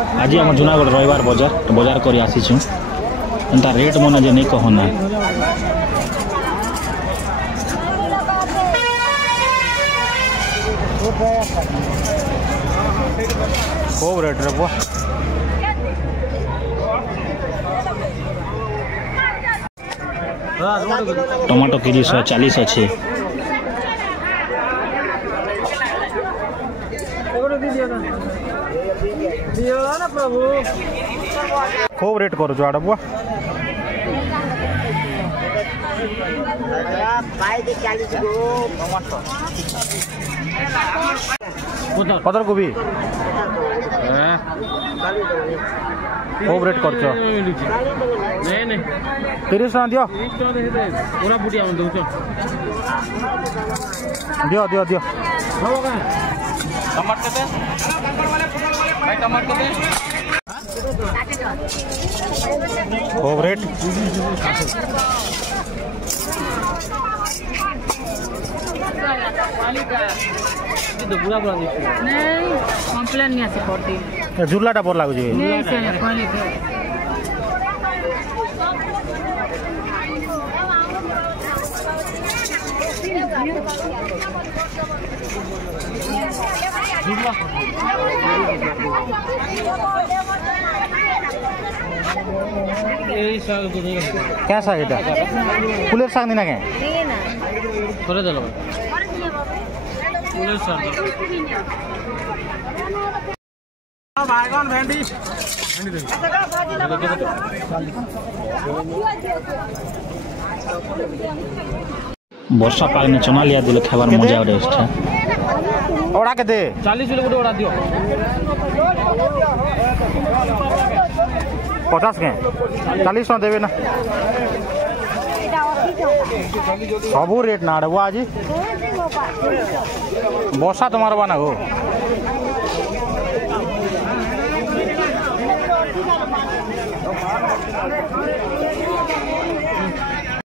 आज आम जूनागढ़ रविवार बजार बजार कर आसीचु एंता रेट मन जे नहीं कहना खूब रेट रे बुआ टमाटो केजी 140 अच्छे खूब रेट करो आड़ बुआ पतर कोबी खूब रेट कर 30 टका दियो दियो दियो दियो खूब रेट कम्प्लेन नहीं आसे पड़ती झुलाटा पर लागु क्या साग এটা ফুলের শাক নিনা কে করে দিলো ফুলের শাক বাইগন ভেন্ডি वर्षा पानी में चना लिया दिल खाबार मजा आ टेस्ट है ओड़ा के दे 40 किलो गुटे ओड़ा दियो 50 के 40 टका देबे ना सब रेट ना आड़बो आज वर्षा तुम्हारा बना हो